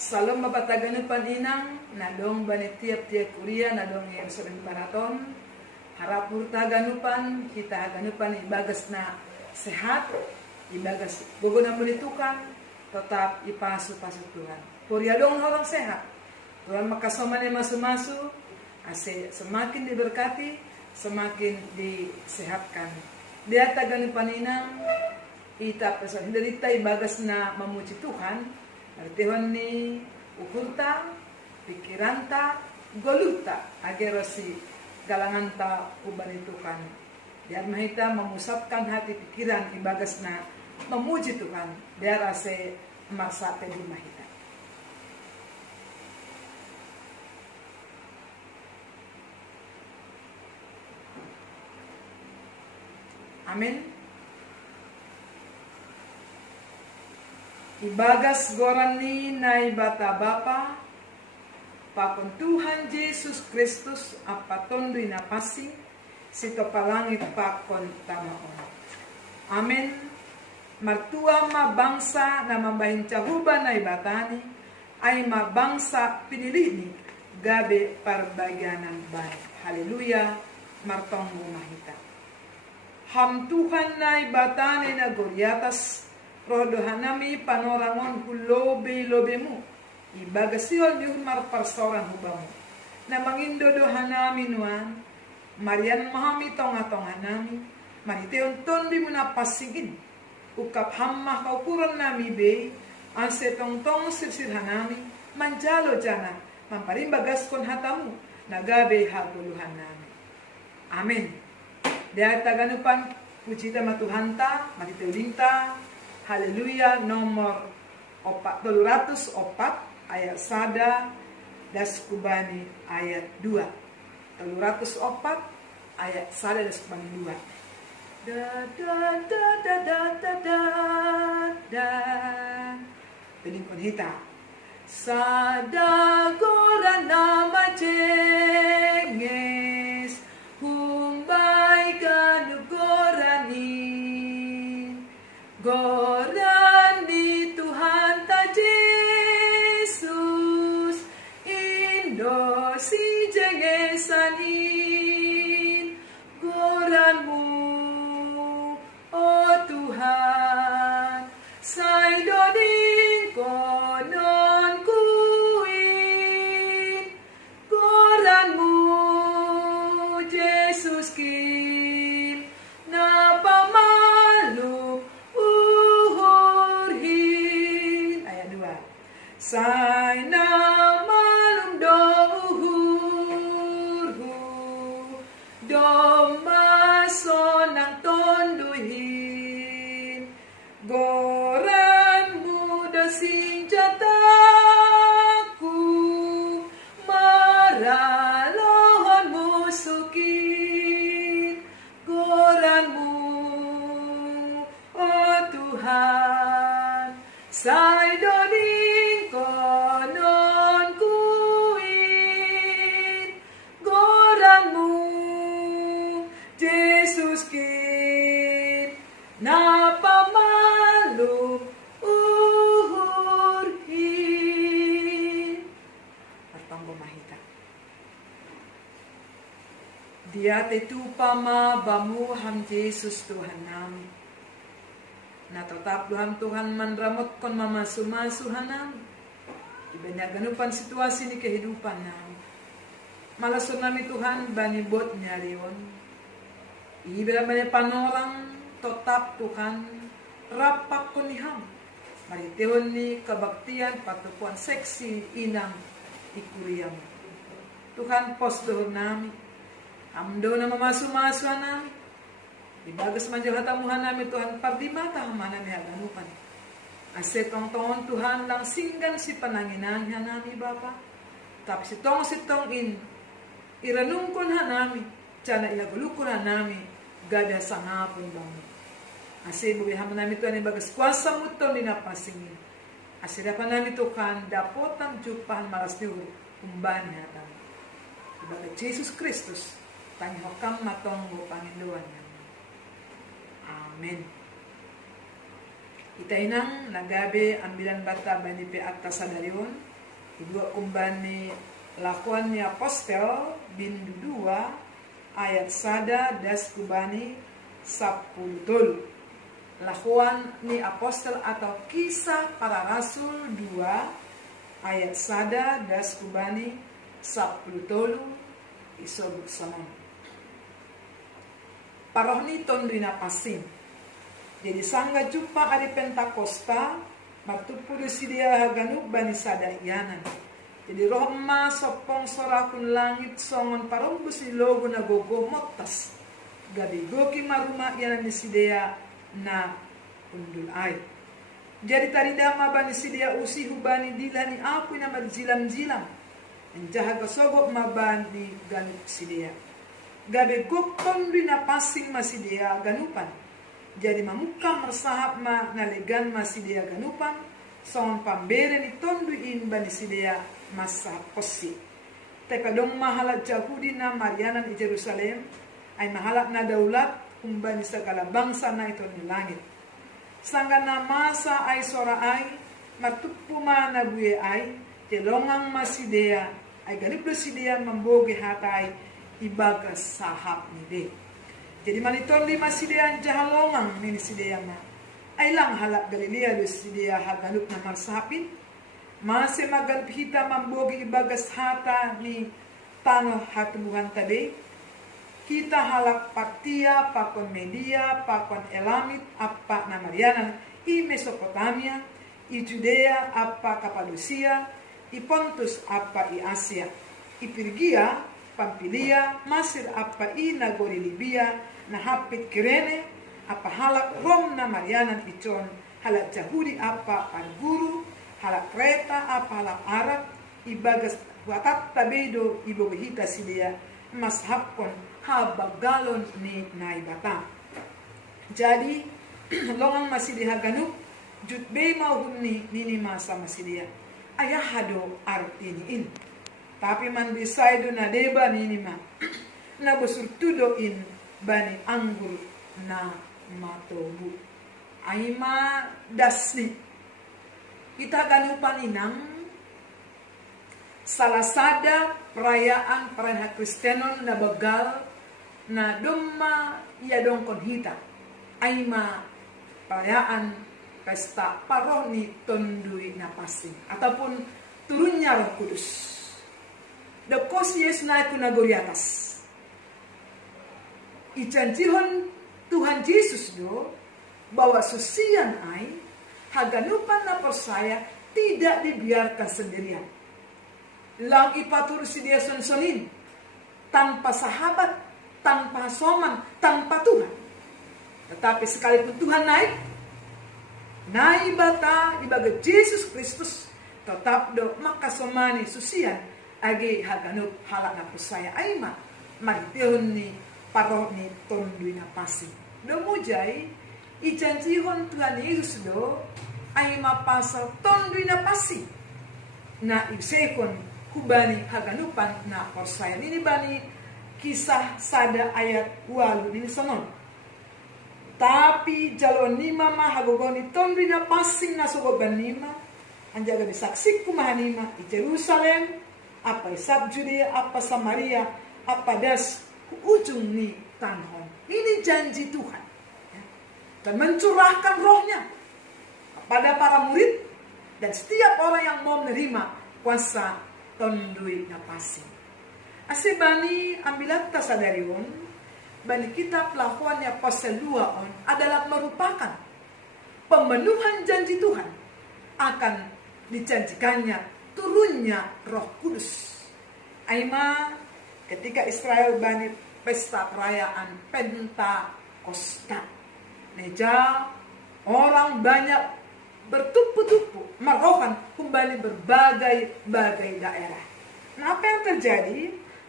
Salom mapataganupan inang, nadong bani tiap-tiap kuria, nadong Yerusalem Paraton, harap hurtaganupan, kita ganupan ibagas na sehat, ibagas gugo na mulitukan, tetap ipasu-pasu Tuhan. Puriadong orang sehat, Tuhan makasoman yang masu-masu, semakin diberkati, semakin disehatkan. Dia taganupan inang, ita pesan hindarita ibagas na memuji Tuhan, artihan ni ukurta, pikiranta, goluta, agerosi galanganta ubanitukan. Biar mahita memusatkan hati pikiran ibagas na memuji Tuhan. Biar ase masa tadi mahita. Amin. Ibagas goran ni na ibata bapa, pakon Tuhan Yesus Kristus apatondoy na pasi, sito palangit pakon tamaon. Amen. Martua mabangsa na mambahincahuban na ibatani, ay mabangsa pinili ni gabi parbagyanan baik. Haleluya, martong bumahita. Ham Tuhan na ibatani na goryatas, rodohanami panorangon hulobe-lobe mo. Ibagasiol di humar parsoran hubamu. Na mangindodohanami nuan, marian mahami tonga-tonganami, mariteon tondi mo na pasigin. Ukap hammah kaukuran nami be, ang setong-tong sirsirhanami, manjalo jana, mamparimbagas kon hatamu, nagabe haguluhan nami. Amen. Dahil taganupan, pucita matuhanta, matiteulinta, haleluya, nomor 204 ayat 1 das kubani ayat 2. 204 ayat 1 das kubani 2. Da da da da da da da da. Teling kon hita. Sadagora nama cenges humbai ganugorani goran di Tuhan ta Yesus indo si jengesanin goranmu oh Tuhan sai doding konon kuin goranmu Yesus kin na pamalu uhurhin ayat 2 sai na malum do uhurhu doma sonang tonduhin goran muda sinjataku maralohon musukin goranmu oh Tuhan sai doding konon kuin goranmu Yesus kin na pamalu uhurhin. Artong bumahita. Dia tetu pama bamu ham Yesus Tuhan nami. Na tetap Tuhan manramot kon mamasu-masu hanam. Ibanya ganupan situasi ni kehidupan nami. Malasun nami Tuhan banibot nyarion. Ibira bani panorang tetap Tuhan rapak kuniham. Maritehon ni kabaktian patupuan seksi inang ikuriam. Tuhan pos dohon nami. Amdo na mamasu-masu nami. Ibagas manjau hatamuhan nami Tuhan pardimata hamana mi haganupan. Ase tong-tongon Tuhan lang singgan si pananginanya nami Bapa. Tapi si tong in iranungkon hanami. Cana ihagulukon hanami gada sangapon bangun. Ase bubihaman nami Tuhan ibagas kuasa mo to ninapasingin. Ase dapan nami Tuhan dapotan jupahan malas niyo kumbani hatami. Ibagas Jesus Kristus tanyhokam matong mo Panginoon. Amen. Kita inang nagabe ambilan bata bani pe atas sadarion. Kedua kumbani lakuan ni apostel bindu 2 ayat sada das kubani 10 tol. Lakuan ni apostel atau kisah para rasul 2 ayat sada das kubani 10 tolu isobuk samon. Parohni tondui na pasing. Jadi sangga jumpa hari Pentakosta martupudu sidia haganuk bani sada iyanan. Jadi rohma sopong sorakun langit songon parombus ni logo na gogo motas. Gabi goki maruma iyanan ni sidia na undul ay. Jadi taridama bani sidia usi hubani dilani apu na marjilam-jilam. Enjahaga sogok mabani ganuk sidia. Gabi gokon na pasing masidia ganupan. Jadi mamukam mersahap ma nalegan masidia ganupan. Songon pambere ni tonduin bani sidia masa posi. Tekadong mahalat Yahudi na Marianan di Jerusalem. Ay mahalat na daulat umbani segala bangsa na ito ni langit. Sangga na masa ay sora ay matupuma na buye ay telongang masidia ay ganiplo sidia mamboge hatay ibagas sahap ni de. Jadi maniton di masidia jahalongang ni sidia ma ay lang halak Galilea do sidia haganup na marsahapin mase magalpihita mamboge ibagas hata ni tano hatubuhan tabe. Kita halak Partia, pakon Media, pakon Elamit, apa na Marianan, i Mesopotamia, i Judea, apa Kapadosia, i Pontus, apa i Asia, i Pirgia, Pampilia, Masir, apa i Nagori Libya, na hapit Kirene, apa halak Rom na Marianan ichon, halak Yahudi, apa Arguru, halak Kreta, apa halak Arab, i bagas watat tabedo, i bobehita sidia, mas hapkon, habagalon ni naibata. Jadi longang masih dihaganuk jutbe mahun ni nini masa masih dia ayah hado artiniin tapi man bisaido na deba nini ma na besurtudoin bani anggur na matobu aima dasni kita ganupan inang salah sada perayaan Kristenon na bagal na domma ia dongkon hita aima perayaan pesta paroh ni tondui na pasing ataupun turunnya Roh Kudus. Dekos Yesus naik ke nagori atas. Ijanjihon Tuhan Yesus do bahwa susian ai haganupan na persaya tidak dibiarkan sendirian. Lang ipatur si dia sonsonin tanpa sahabat, tanpa soman, tanpa Tuhan. Tetapi sekalipun Tuhan naik bata ibaga Yesus Kristus tetap do maka somani susian agi haganup halak na persaya aima magtihon ni paroh ni tondui na pasing. Do mujay ijanjihon Tuhan Yesus do aima pasal tondui na pasing na ibsekon hubani haganupan na persaya ini bani kisah sada ayat 8 ini sonon. Tapi jalon nima ma hagogoni tondui na pasing na sogoban nima anjaga disaksik kumahanima di Jerusalem apa isab Judea apa Samaria apa das ujung ni tanhon. Ini janji Tuhan ya. Dan mencurahkan rohnya kepada para murid dan setiap orang yang mau menerima kuasa tondui na pasing. Asibani ambilat tasadarion bani kitab lakuan ya pasal 2 on adalah merupakan pemenuhan janji Tuhan akan dijanjikannya turunnya Roh Kudus. Aima ketika Israel bani pesta perayaan Pentakosta. Neja orang banyak bertupu-tupu merohan kembali berbagai daerah. Nah, apa yang terjadi?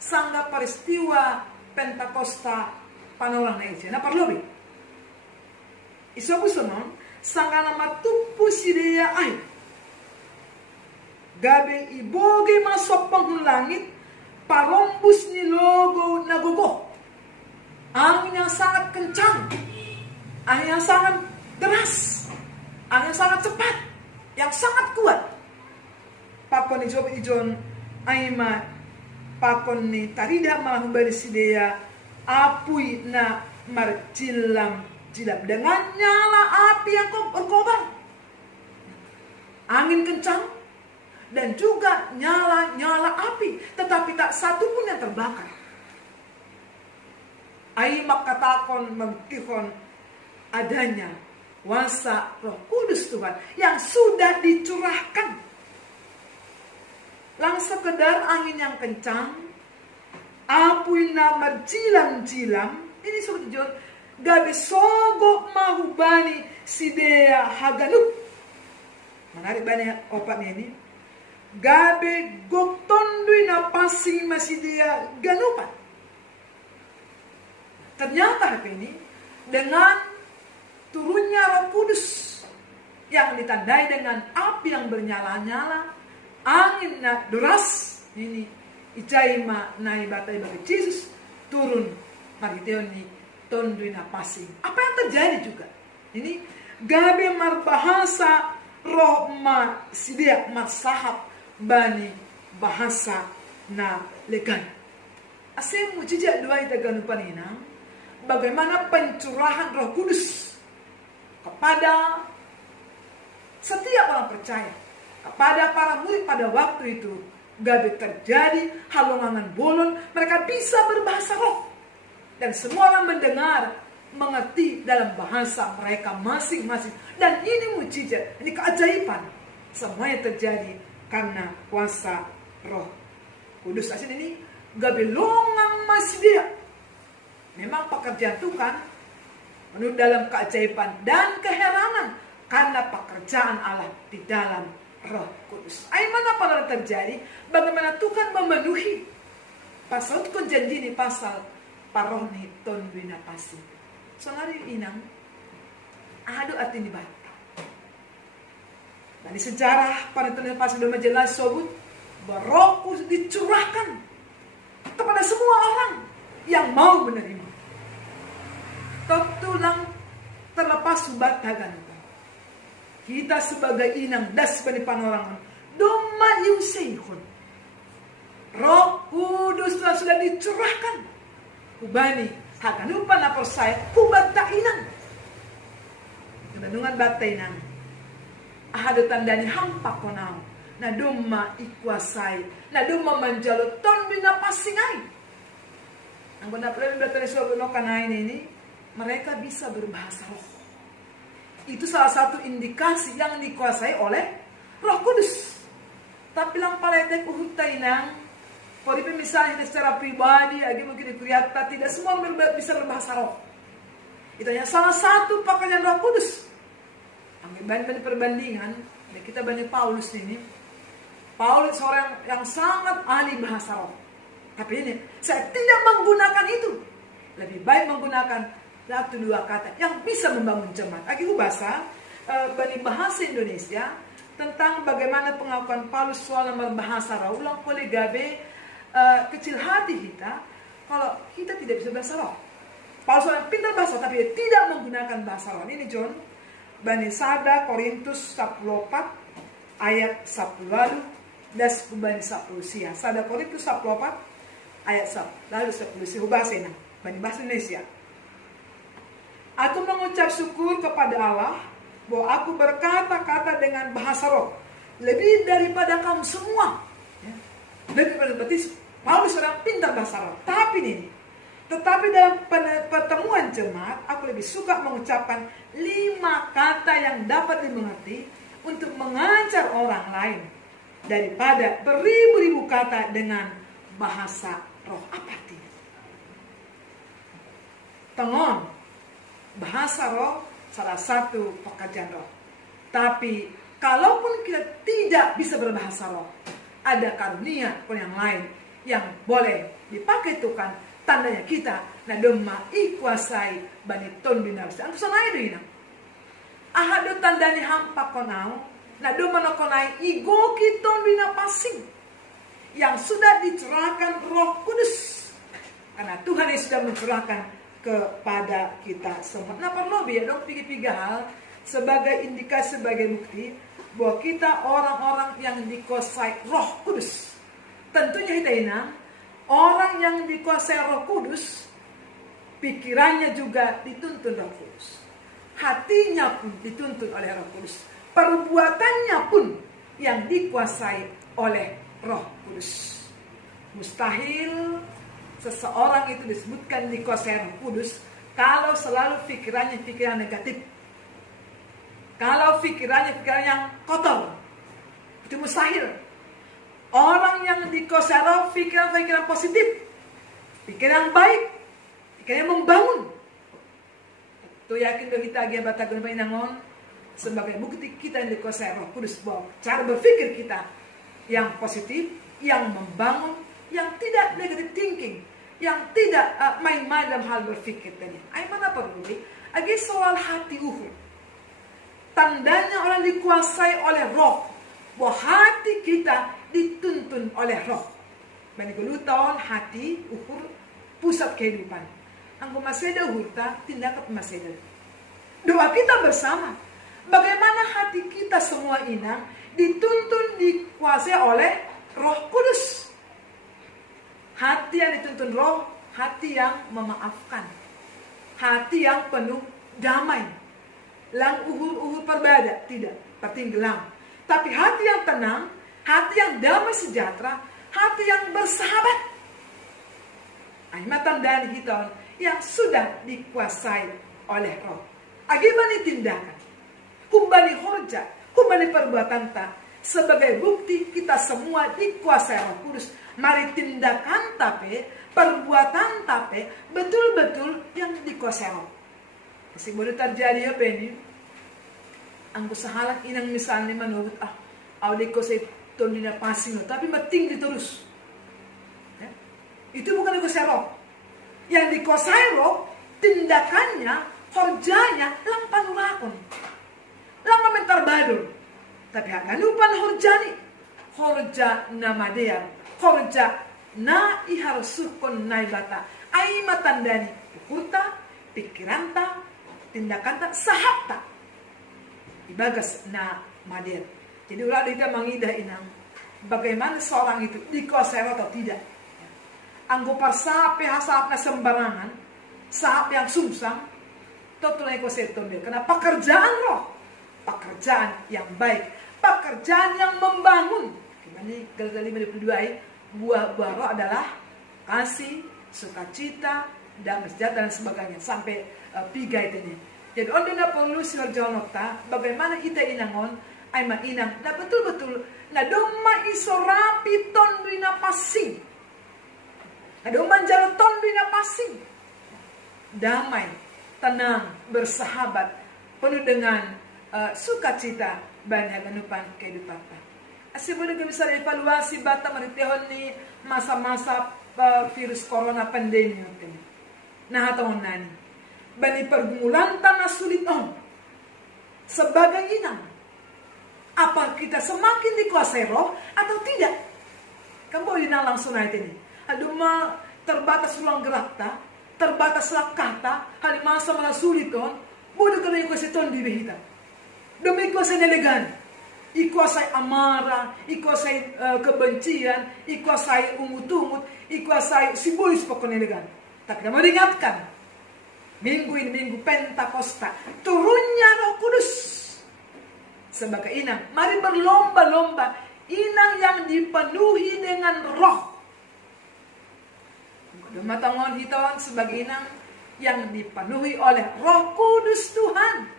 Sangga peristiwa Pentakosta panorang na ije. Na parlobi. Isobu sonon, sangga nama tupu sidea ay. Gabe iboge masopang hun langit, parombus ni logo nagogo. Angin yang sangat kencang. Angin yang sangat deras. Angin sangat cepat, yang sangat kuat. Pakon ni job ijon aima pakon ni tarida mahu bersidea apui na marcilam cilap dengan nyala api yang berkobar. Angin kencang dan juga nyala api, tetapi tak satu pun yang terbakar. Aima katakon memtihon adanya kuasa Roh Kudus Tuhan yang sudah dicurahkan. Lang sekedar angin yang kencang, apuin na marcilam-cilam, ini surat John, gabe sogok mahubani sidea hagalup. Menarik banyak opat ini. Gabe gok tondui na pasing masidea ganupan. Ternyata hari ini dengan turunnya Roh Kudus yang ditandai dengan api yang bernyala-nyala, angin na deras ini ijaima nai batai bagi Yesus turun mariteoni tondui na pasing. Apa yang terjadi juga? Ini gabe marbahasa roh ma sidia masahab bani bahasa na legan. Asem mujijak dua ita ganupan inang, bagaimana pencurahan Roh Kudus kepada setiap orang percaya, kepada para murid pada waktu itu. Gabe terjadi halongangan bolon, mereka bisa berbahasa roh. Dan semua orang mendengar, mengerti dalam bahasa mereka masing-masing. Dan ini mujizat, ini keajaiban. Semuanya terjadi karena kuasa Roh Kudus. Asin ini gabe longang masih dia. Memang pekerjaan Tuhan menurut dalam keajaiban dan keheranan karena pekerjaan Allah di dalam Roh Kudus. Mana pada terjadi? Bagaimana Tuhan memenuhi pasal itu janji ini pasal paroni ton bina pasi. Sonari inang adu arti ni bata. Dari sejarah pada ton pasi sudah menjelas sebut Roh Kudus dicurahkan kepada semua orang yang mau menerima. Tulang terlepas subat dagan. Kita sebagai inang das penipan orang doma yuseihun. Roh Kudus sudah dicurahkan. Kubani hakan lupa napor saya kubat tak inang. Kebenungan bata inang. Ahado tandani hampa konau. Na doma ikuasai. Na doma manjalo ton bina pasingai. Ang benar-benar batari suatu nokanai ini mereka bisa berbahasa roh. Itu salah satu indikasi yang dikuasai oleh Roh Kudus. Tapi lang paletek uhutai nang, kalau misalnya secara pribadi, lagi mungkin kelihatan tidak semua bisa berbahasa roh. Itu hanya salah satu pekerjaan Roh Kudus. Ambil perbandingan, kita banding Paulus ini. Paulus seorang yang sangat ahli bahasa roh. Tapi ini, saya tidak menggunakan itu. Lebih baik menggunakan satu dua kata yang bisa membangun jemaat. Aku bahasa bahasa Indonesia tentang bagaimana pengakuan Paulus soal berbahasa roh. Ulang kali gabe kecil hati kita kalau kita tidak bisa bahasa roh. Paulus orang pintar bahasa tapi dia tidak menggunakan bahasa roh. Ini John Bani Sada Korintus 14 ayat 10 lalu das Bani 10 sia. Sada Korintus 14 ayat 10 lalu 10 sia bahasa ini Bani bahasa Indonesia. Aku mengucap syukur kepada Allah bahwa aku berkata-kata dengan bahasa roh lebih daripada kamu semua. Ya. Lebih berarti Paulus orang pintar bahasa roh. Tetapi dalam pertemuan jemaat aku lebih suka mengucapkan 5 kata yang dapat dimengerti untuk mengajar orang lain daripada beribu-ribu kata dengan bahasa roh. Apa artinya? Tengon. Bahasa roh salah satu pekerjaan roh. Tapi kalaupun kita tidak bisa berbahasa roh, ada karunia pun yang lain yang boleh dipakai Tuhan. Tandanya kita na doma ikuasai bani ton binarsi. Ang sanay do inang. Ahado tandani hampa konao na doma no konai igoki ton binapasing yang sudah dicurahkan Roh Kudus. Karena Tuhan yang sudah mencurahkan kepada kita semua. Nah perlu ya dong pikir-pikir hal sebagai indikasi, sebagai bukti bahwa kita orang-orang yang dikuasai Roh Kudus. Tentunya kita inang, orang yang dikuasai Roh Kudus, pikirannya juga dituntun Roh Kudus, hatinya pun dituntun oleh Roh Kudus, perbuatannya pun yang dikuasai oleh Roh Kudus. Mustahil seseorang itu disebutkan dikuasai Roh Kudus kalau selalu pikirannya pikiran negatif, kalau pikirannya pikiran yang kotor. Itu mustahil. Orang yang dikuasai Roh, pikiran positif, pikiran yang baik, pikiran yang membangun. Itu yakin bahwa kita agia batagun inangon sebagai bukti kita yang dikuasai Roh Kudus, bahwa cara berpikir kita yang positif, yang membangun, yang tidak negative thinking, yang tidak main-main dalam hal berpikir tadi. Ay mana perlu? Agi soal hati uhur. Tandanya orang dikuasai oleh Roh, bahwa hati kita dituntun oleh Roh. Menegulutan hati uhur pusat kehidupan. Anggo maseda uhurta tindakan maseda. Doa kita bersama, bagaimana hati kita semua inang dituntun, dikuasai oleh Roh Kudus. Hati yang dituntun Roh, hati yang memaafkan, hati yang penuh damai. Lang uhur-uhur perbeda, tidak, pertinggelam. Tapi hati yang tenang, hati yang damai sejahtera, hati yang bersahabat. Matan dan hitam yang sudah dikuasai oleh Roh. Agimana tindakan? Kumbani horja, kumbani perbuatan tak. Sebagai bukti kita semua dikuasai Roh Kudus. Mari tindakan tapi, perbuatan tapi, betul-betul yang dikuasai Roh. Masih boleh terjadi apa ini? Anggo sahalang inang misalnya menurut audiko saya tondina pasing, tapi matinggi terus. Ya? Itu bukan dikuasai Roh. Yang dikuasai Roh, tindakannya, horjanya, lang panurakon, lang mentar badul. Tapi akan lupan horjani, horja namadean, horja na iharsukon naibata, ai matandani, ukurta, pikiranta, tindakanta, sahapta. Ibagas na madir. Jadi ulah kita mengidah inang bagaimana seorang itu dikuasai Roh atau tidak. Anggo parsape hasap na sembarangan, sahap yang sungsang, totulai kuasai tonde. Karena pekerjaan Roh, pekerjaan yang baik, pekerjaan yang membangun. Ini Galatia 5:22, buah-buah Roh adalah kasih, sukacita, damai sejahtera dan sebagainya sampai 3 itu nih. Jadi ondena perlu siwarjonota bagaimana kita inangon ay mainang na betul-betul na doma iso rapi tondrina pasing. Na doma jalo tondrina pasing. Damai, tenang, bersahabat, penuh dengan sukacita banyak ganupan kehidupan. Asih boleh bisa evaluasi bata meritehon ni masa-masa virus corona pandemi ini. Nah tahun nani. Bani pergumulan tanah sulit sebagai inang. Apa kita semakin dikuasai Roh atau tidak? Kan boleh inang langsung aja ini. Aduh mah terbatas ulang gerak ta, terbatas lah kata, hal masa malah sulit boleh kena ikuasai ton diri kita. Demi ikuasai elegan, ikuasai amarah, ikuasai kebencian, ikuasai ungut-ungut, ikuasai simbolis pokoknya elegan. Tapi kita mau diingatkan. Minggu ini minggu Pentakosta, turunnya Roh Kudus sebagai inang. Mari berlomba-lomba inang yang dipenuhi dengan Roh. Matangon hitawan sebagai inang yang dipenuhi oleh Roh Kudus Tuhan.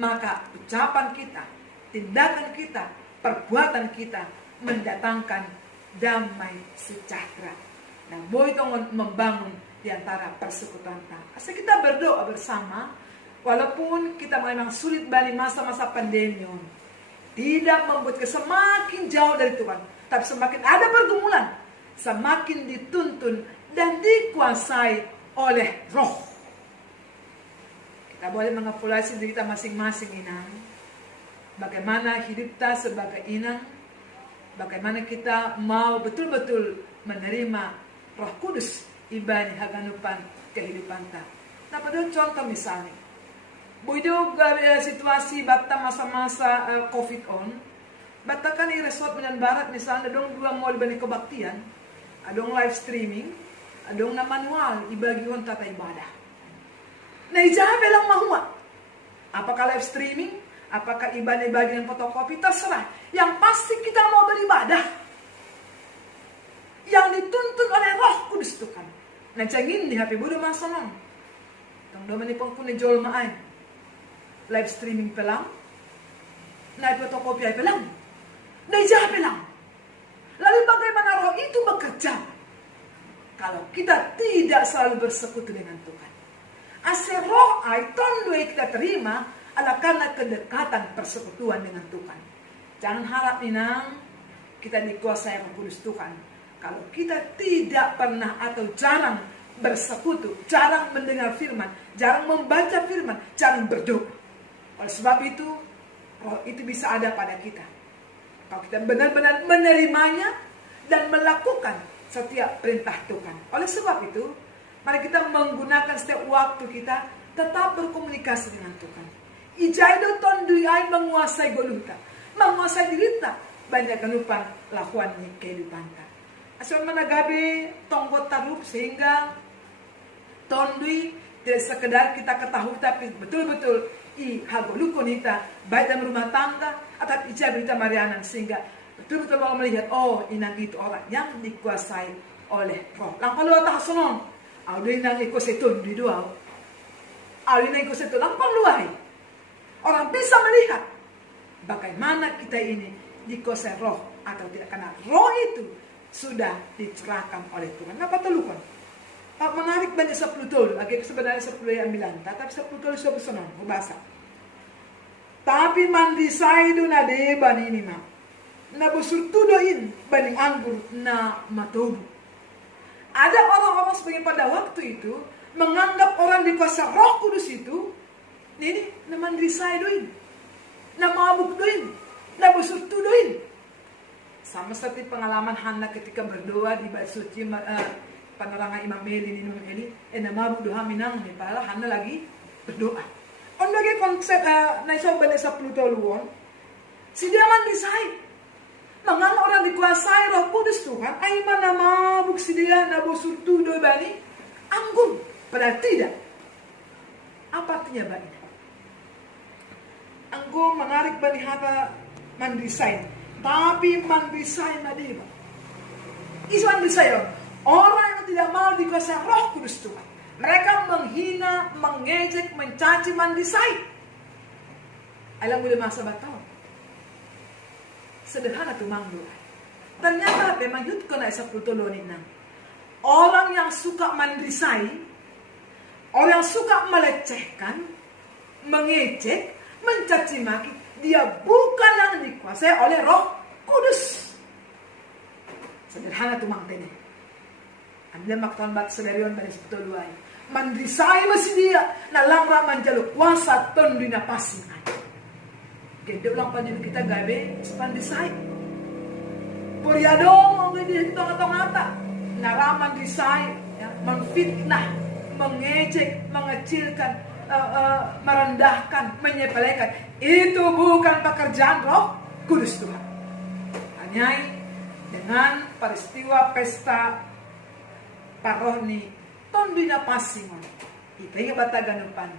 Maka ucapan kita, tindakan kita, perbuatan kita mendatangkan damai sejahtera. Nah, boy tongon membangun di antara persekutuan kita. Asal kita berdoa bersama, walaupun kita memang sulit balik masa-masa pandemi, tidak membuat kita semakin jauh dari Tuhan, tapi semakin ada pergumulan, semakin dituntun dan dikuasai oleh Roh. Kita boleh mengevaluasi diri kita masing-masing inang. Bagaimana hidup kita sebagai inang, bagaimana kita mau betul-betul menerima Roh Kudus ibani haganupan kehidupan kita. Nah pada contoh misalnya, Buido situasi batta masa-masa COVID on. Batta kan i resort Medan Barat misalnya dong dua mau dibalik kebaktian. Adong live streaming, adong na manual ibagiwan tata ibadah. Nah ijabe lang mahua. Apakah live streaming, apakah ibadah bagian fotokopi terserah. Yang pasti kita mau beribadah. Yang dituntun oleh Roh Kudus itu kan. Nah cengin di HP budo masalah. Tang do manipong kun jol maay. Live streaming pelang. Na fotokopi ay pelang. Na ijabe lang. Lalu bagaimana Roh itu bekerja? Kalau kita tidak selalu bersekutu dengan Tuhan. Asal Roh ay tondo yang kita terima adalah karena kedekatan persekutuan dengan Tuhan. Jangan harap ninang kita dikuasai Roh Kudus Tuhan. Kalau kita tidak pernah atau jarang bersekutu, jarang mendengar firman, jarang membaca firman, jarang berdoa. Oleh sebab itu, Roh itu bisa ada pada kita. Kalau kita benar-benar menerimanya dan melakukan setiap perintah Tuhan. Oleh sebab itu, mari kita menggunakan setiap waktu kita tetap berkomunikasi dengan Tuhan. Ijaido tondui ay menguasai goluta, menguasai dirita, banyak kenupan lakuan ni kehidupan kita. Asal managabi tonggot tarup sehingga tondui tidak sekedar kita ketahui tapi betul-betul hagolukon kita baik dalam rumah tangga atau ijab kita marianan sehingga betul-betul orang melihat inang itu orang yang dikuasai oleh Roh. Lang paluwa ta sonon. Aulin nang iko setun di dua. Aulin nang iko setun lang paluwai. Orang bisa melihat bagaimana kita ini dikuasai Roh atau tidak karena Roh itu sudah dicerahkan oleh Tuhan. Apa telukon? Menarik banyak 10 tol. Lagi sebenarnya 10 yang bilang. Tapi 10 tol sudah bersonon. Berbahasa. Tapi mandisai do na deban ini mah. Na busurtudoin baning anggur na matobu. Ada orang-orang sebagian pada waktu itu menganggap orang dikuasai Roh Kudus itu ini na mandisai doin. Na mabuk doin. Na busurtudoin. Sama seperti pengalaman Hana ketika berdoa di bait suci penerangan Imam Eli Imam Eli mabuk doa minang nih padahal Hana lagi berdoa. On lagi konsep naisau bane 10 tahun si dia mandisai menganggap orang dikuasai Roh Kudus Tuhan ay mana mabuk si dia na busurtudo bani anggun padahal tidak. Apa artinya bani? Anggun menarik bani hata mandisai. Tapi mandisai madiba. Isu mandisai orang yang tidak mau dikuasai Roh Kudus Tuhan. Mereka menghina, mengejek, mencaci mandisai. Alam boleh masa batau. Sederhana tuh mangdu. Ternyata memang yut kena 10 tolonin nang. Orang yang suka mandisai, orang yang suka melecehkan, mengejek, mencaci maki, dia bukan yang dikuasai oleh Roh Kudus. Sederhana tuh mang tene. Ambil makton bat sedarion pada sebetul luai. Mandisai masih dia. Na langra manjaluk kuasa ton dina pasingan. Gede ulang panjang kita gabe pandisai. Poriadong ang di tong-tong ata. Naraman disai, ya, menfitnah, mengejek, mengecilkan, merendahkan, menyepelekan. Itu bukan pekerjaan Roh Kudus Tuhan. Hanya dengan peristiwa pesta paroni tondina pasingon. Kita yang bataganupan.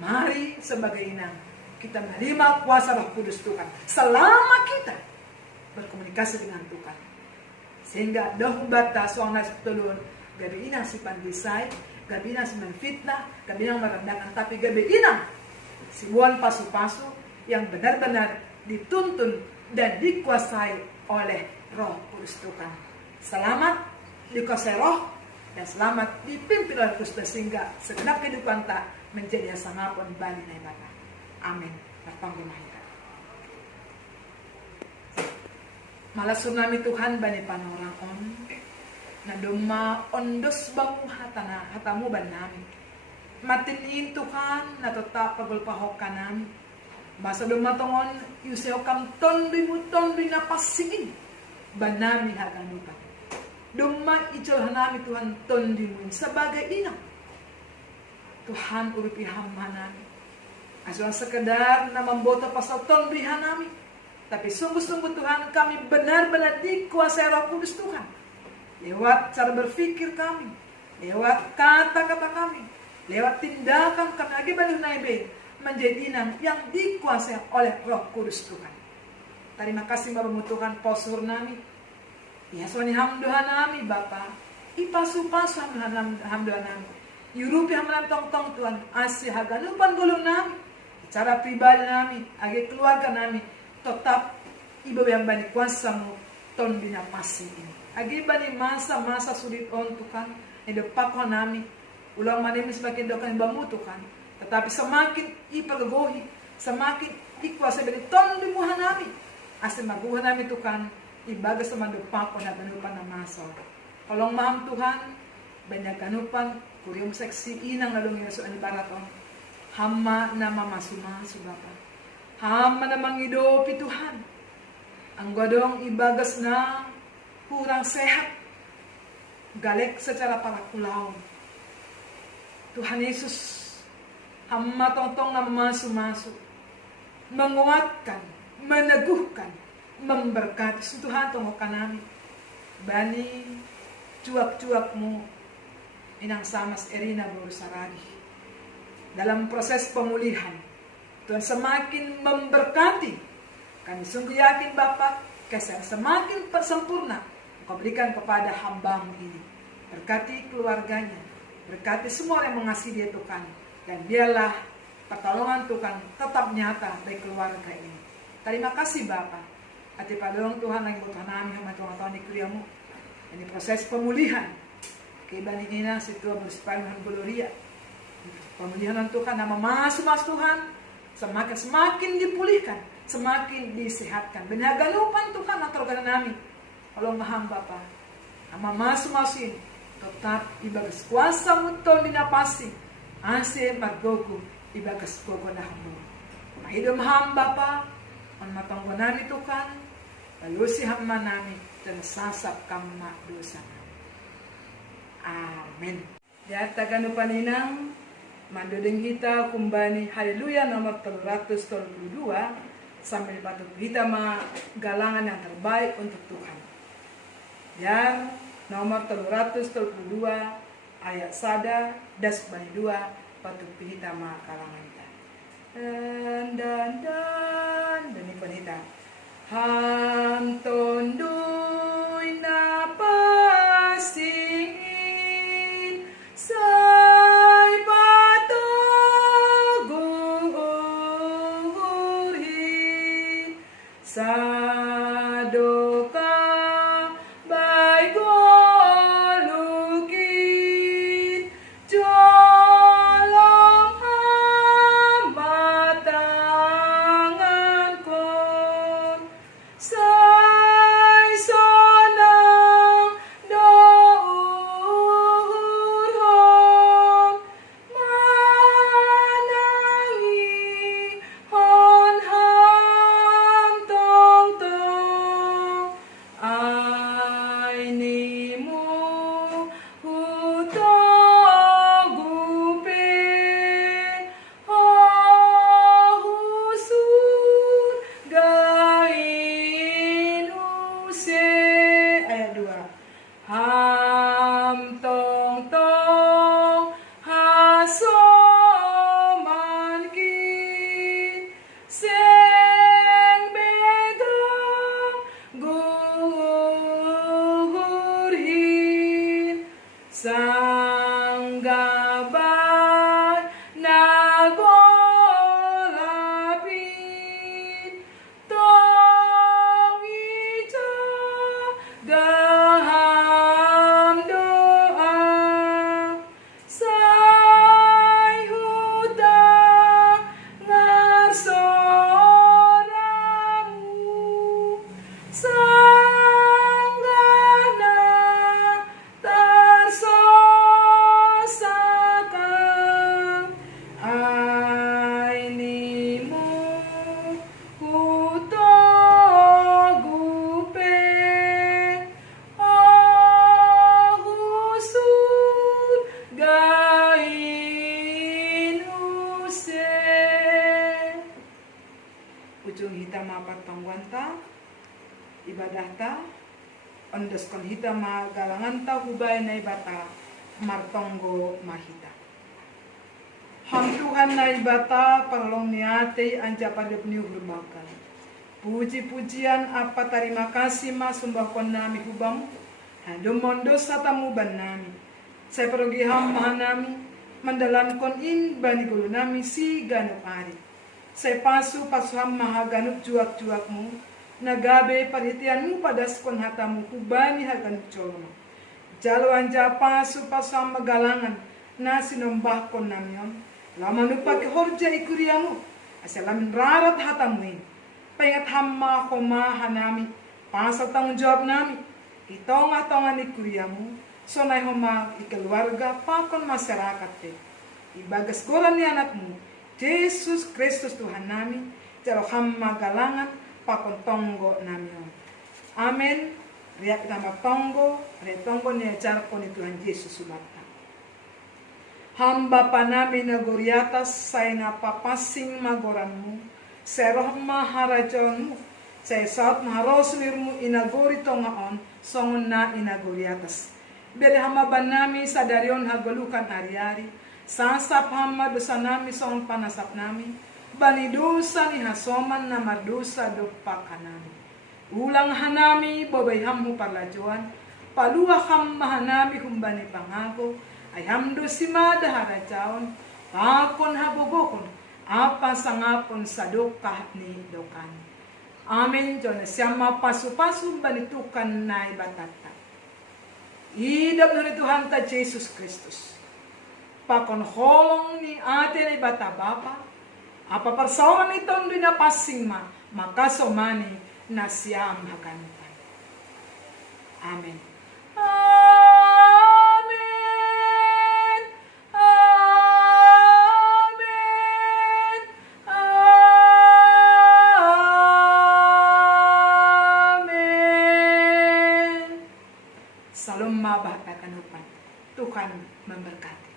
Mari sebagai inang kita menerima kuasa Roh Kudus Tuhan selama kita berkomunikasi dengan Tuhan. Sehingga doh bata soang nas tulun gabi inang si pandisai, gabi inang si menfitnah, gabi inang merendahkan, tapi gabi inang si buan pasu-pasu yang benar-benar dituntun dan dikuasai oleh Roh Kudus Tuhan. Selamat dikuasai Roh dan selamat dipimpin oleh Kristus sehingga segenap kehidupan tak menjadi sama pun bani na ibata. Amin. Berpanggimahikan. Malah tsunami Tuhan bani panorang on na duma ondos bangu hatamu banami. Matinin Tuhan na tetap pagulpahok kanan. Basa dumatongon yuseo kam tondi na pasingin banami haganupan. Duma icol hanami Tuhan tondi mo sebagai inang. Tuhan urupi hammanami. Asuhan sekedar na memboto pasal ton berihan kami. Tapi sungguh-sungguh Tuhan, kami benar-benar dikuasai Roh Kudus Tuhan. Lewat cara berpikir kami, lewat kata-kata kami, lewat tindakan kami lagi balik naib menjadi inang yang dikuasai oleh Roh Kudus Tuhan. Terima kasih Bapak Tuhan posur nami. Ya suani hamduhan nami Bapak. Ipasu-pasu hamduhan nami. Yurupi hamduhan tong-tong Tuhan. Asih haganupan gulung nami. Cara pribadi nami, agi keluarga nami. Tetap ibu yang bani kuasamu ton bina pasti ini. Agi bani masa-masa sulit on Tuhan. Hidup pakwa nami. Ulang manimi semakin dokan bamu Tuhan. Tetapi semakin ipagagohi, semakin ikuasa bani ton di muha nami. Asli maguha nami Tuhan. Ibaga sama pakwa na ganupan na masa. Kolong maham Tuhan. Banyak ganupan. Kurium seksi inang lalong yung suan baraton. Hama na mamasumasu Bapak. Hama na mangidopi Tuhan. Ang godong ibagas na kurang sehat. Galek secara parakulaw. Tuhan Yesus. Hama tong-tong na mamasu-masu. Menguatkan. Meneguhkan. Memberkati. Tuhan tunggukan namin. Bani cuap-cuapmu. Inang samas erina borusaradi. Dalam proses pemulihan. Tuhan semakin memberkati. Kami sungguh yakin Bapak, kasih semakin sempurna Engkau berikan kepada hamba-Mu ini. Berkati keluarganya, berkati semua yang mengasihi dia Tuhan. Dan biarlah pertolongan Tuhan tetap nyata bagi keluarga ini. Terima kasih Bapak. Ati padolong Tuhan yang butuh nami hama Tuhan di kriamu. Ini proses pemulihan. Kibani ina si Tuhan bersipayang gloria. Pemulihan Tuhan nama masuk Tuhan. Semakin dipulihkan, semakin disehatkan. Benar galupan Tuhan atau gana nami. Kalau maham Bapa, ama masuk-masukin tetap ibagas kuasa muton dinapasi. Ase margogo ibagas gogo na hamo. Mahidom ham Bapa, on matanggo nami Tuhan, lalusi hamma nami dan sasap kamma dosa nami. Amin. Di atagan paninang mandodeng kita kumbani haleluya nomor 332 sambil patut kita galangan yang terbaik untuk Tuhan. Yang nomor 332 ayat sada das bani 2 patut kita galangan kita. Dan penita ham tondoi na pasingin say sadoka baik golukin jolong hamba tangan kon say sonang douhurhon manangi hon Sanggaban nagolapin tong ija gaham doa say hutang ngasoramu sanggana tarso ondos kon hita ma galangan ta hubay na ibata martonggo mahita. Ham Tuhan na ibata panglong niate anja pada peniuh lembaga. Puji-pujian apa terima kasih ma sumbah kon nami hubam. Handum mondos satamu ban nami. Saya pergi ham nami mendalan kon in bani gulu nami si ganuk ari. Saya pasu ham maha ganuk juak-juakmu. Nagabe perhatianmu pada skon hatamu kubani haganuk colmo. Jalo anja pasu ham magalangan nasi nombah kon namion. Lama nupa ke horja ikuriamu. Asalamin rarat hatamu in. Pengat hamma koma hanami. Pasal tanggung jawab nami. Itonga-tonga ni kuriamu. Sonay homa ikeluarga pakon masyarakat te. Ibagas goran ni anakmu. Yesus Kristus Tuhan nami. Jalo hamma galangan pakon tonggo nami. Amen. Riak nama tonggo. Riak tonggo ni ajar kon ni Tuhan Yesus subata. Hamba panami nagori atas say napapasing magoranmu, seroh maharajonmu, say saat maharoslirmu inagori tongaon, songon na inagori atas. Beri hamba banami sadarion hagalukan ari-ari, sasap hamba dosa nami songon panasap nami, bani dosa ni hasoman na mardosa dopakanami. Ulang hanami bobay hammu parlajuan, paluah hamma hanami humbani pangago, ayam dosimada harajaon, pakon habogokon, apa sangapon sadokah ni dokan. Amin. Jona siyama pasu-pasu banitukan na ibatata. Idap na Tuhan ta Jesus Kristus. Pakon holong ni ate na ibata bapa, apa persoalan iton doon na pasing makasomani na siyam hakanutan. Amen. Salam mabahatakan upan. Tuhan memberkati.